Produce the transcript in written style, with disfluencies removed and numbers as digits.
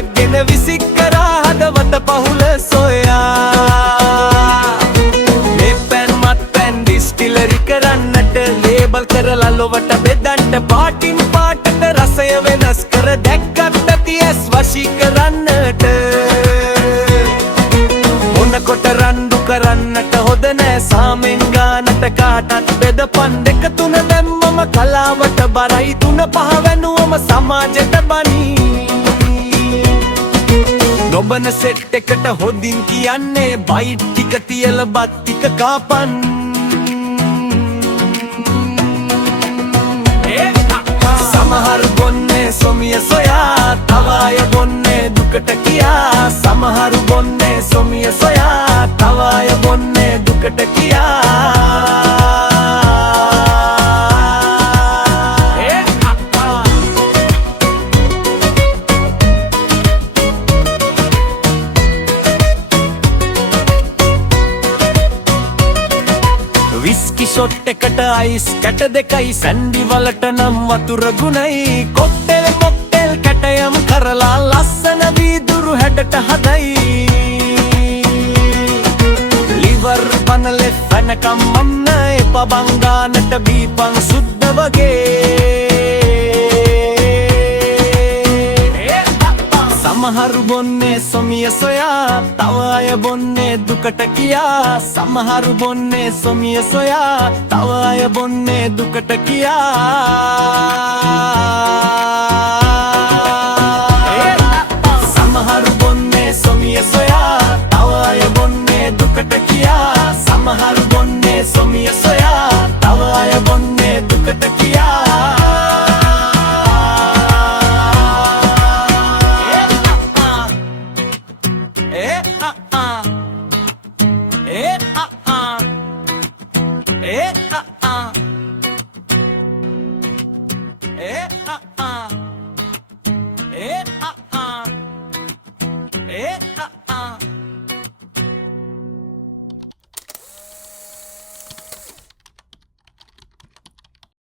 ගෙන විසික් කරා හදවත පහුල සොයා මේ පැන් මත් පැන් ඩිස්ටිලරි කරන්නට ලේබල් කරලා ලොවට බෙදන්න පාටින් පාටට රසය වෙනස් කර දැක්කට තියස් වශී කරන්නට මොනකොට රණ්ඩු කරන්නට හොද නෑ සාමෙන් ගානට කාටත් බෙදපන් දෙක තුන දැම්මම කලාවට බරයි තුන පහ වෙනුවම සමාජයට බනී නොබන සෙට් එකට හොදින් කියන්නේ බයිට් ටික තියල බත් ටික කාපන් සමහරු බොන්නේ සොමිය සොයා තව අය බොන්නේ දුකට කියා සමහරු බොන්නේ සොමිය සොයා තව අය බොන්නේ දුකට කියා විස්කි ෂොට් එකට අයිස් කැට දෙකයි සැන්ඩි වලට නම් වතුර ගුණයි කොක්ටෙල් මොක්ටෙල් කැටයම් කරලා ලස්සන වීදුරු හැඩට හදයි ලිවර් පනලෙ ෆැනකම් මම්න එපා බංගානට බීපං සුද්ද වගේ සමහරු බොන්නේ සොමිය සොයා තව අය බොන්නේ දුකට කියා සමහරු බොන්නේ සොමිය සොයා තව අය බොන්නේ දුකට කියා සමහරු බොන්නේ සොමිය සොයා තව අය බොන්නේ දුකට කියා සමහරු බොන්නේ සොමිය සොයා තව අය බොන්නේ දුකට කියා Eh, ah, ah.